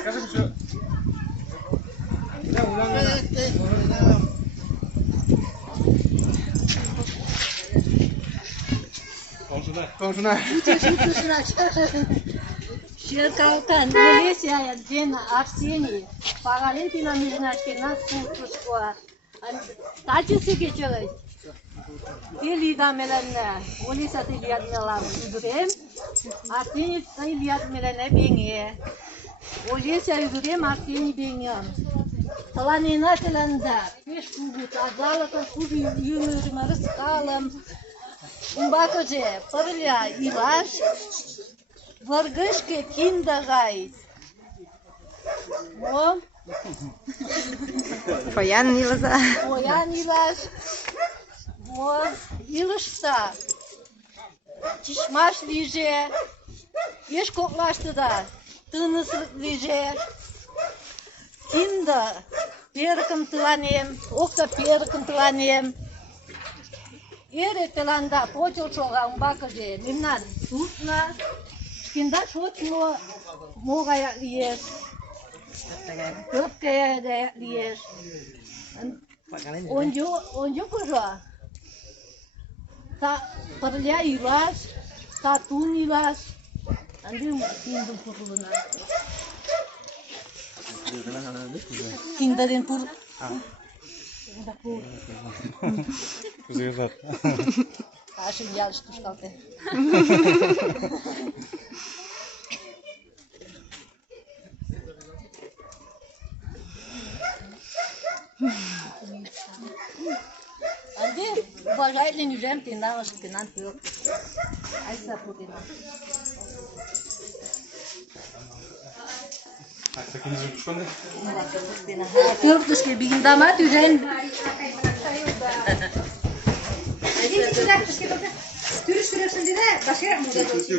Скажи, что... Komşuna. Щеркалка, Олеся, Дена, Арсений, по Валентина Мижнашке, нас Куртушко, Тачисы geçiyoruz. İlyada melene, Olesa İlyad melam üdürem, Arsenis İlyad melene beni, Olesa üdürem, Arseni beni. Talanina telanda, peş kubut, azalata kubi yümürümü skalım. Bakıcı, parılya, ilaç, vırgışke kindagay. O, Поян Нилаза. Oyan ilaç, o, ilışsa, çişmaş lice, yeş koklaştı da, tınıslık lice, kinda, perkım tılanem, oksa perkım tılanem, Ерекеланда почелчога умбакаже мемнан сутна кинда шотмо могая лиеш көпкая да лиеш онжо кожа та парля илаш та тун илаш андым киндым пурлуна киндаден пур Güzel. Aşın yarış tuş kaldı. Andi, уважаемый жем, ты нам что нам пьёт. Айса путина. Пёртушке бигиндама тюжен. Türüş türüsün diye başka yapmayacağız.